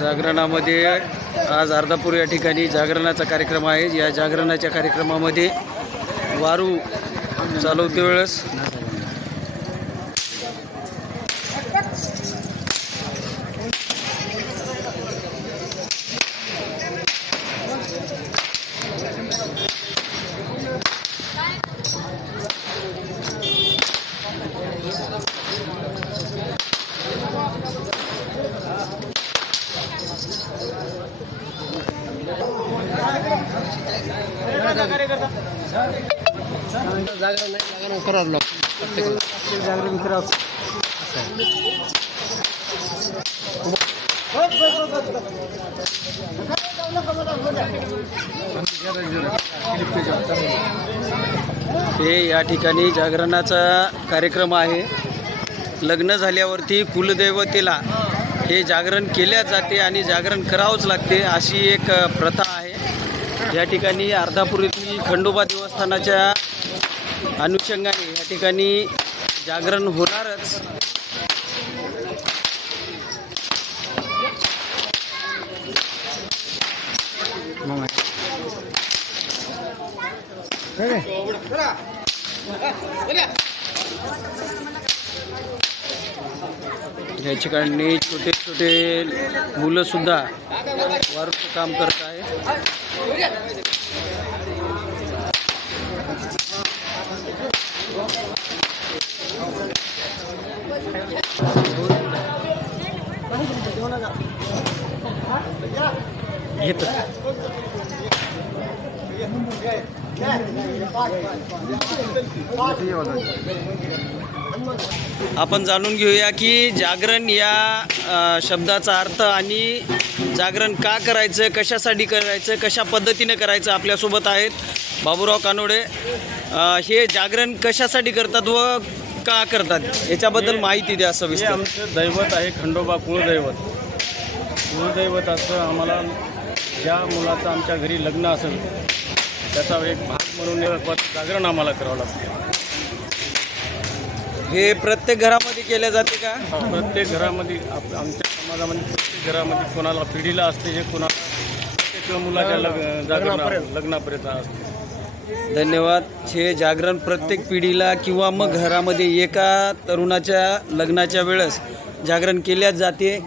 जागरणामध्ये आज अर्धापूर या ठिकाणी जागरणाचा कार्यक्रम आहे. या जागरणाच्या कार्यक्रमामध्ये वारू चालवते वेळेस हे या ठिकाणी जागरणाचा कार्यक्रम आहे. लग्न झाल्यावरती कुलदैवतेला हे जागरण केल्या जाते आणि जागरण करावंच लागते अशी एक प्रथा आहे. या ठिकाणी अर्धापूर येथील खंडोबा देवस्थानाच्या अनुषंगाने या ठिकाणी जागरण होणारच. या ठिकाणी छोटे छोटे मुलंसुद्धा वारूचं काम करत आहे घेत आपण जाणून घेऊया की जागरण या शब्दाचा अर्थ आणि जागरण का करायचं कशासाठी करायचं कशा पद्धतीने करायचं आपल्यासोबत आहेत बाबूराव कानोडे. हे जागरण कशासाठी करतात व का करतात? याच्याबद्दल माहिती द्या हे सविस्तर आमचं दैवत आहे खंडोबा कुळदैवत. कुळदैवताचं आम्हाला ज्या मुलाचं आमच्या घरी लग्न असेल त्याचा एक भाग म्हणून एक जागरण आम्हाला करावं लागतं. हे प्रत्येक घरामध्ये केल्या जाते का? प्रत्येक घरामध्ये आप आमच्या समाजामध्ये प्रत्येक घरामध्ये कोणाला पिढीला असते जे कोणाला प्रत्येक मुलाच्या लग्न जागरण लग्नापर्यंत असते. धन्यवाद. हे जागरण प्रत्येक पिढीला किंवा मग घरामध्ये एका तरुणाच्या लग्नाच्या वेळेस जागरण केल्याच जाते.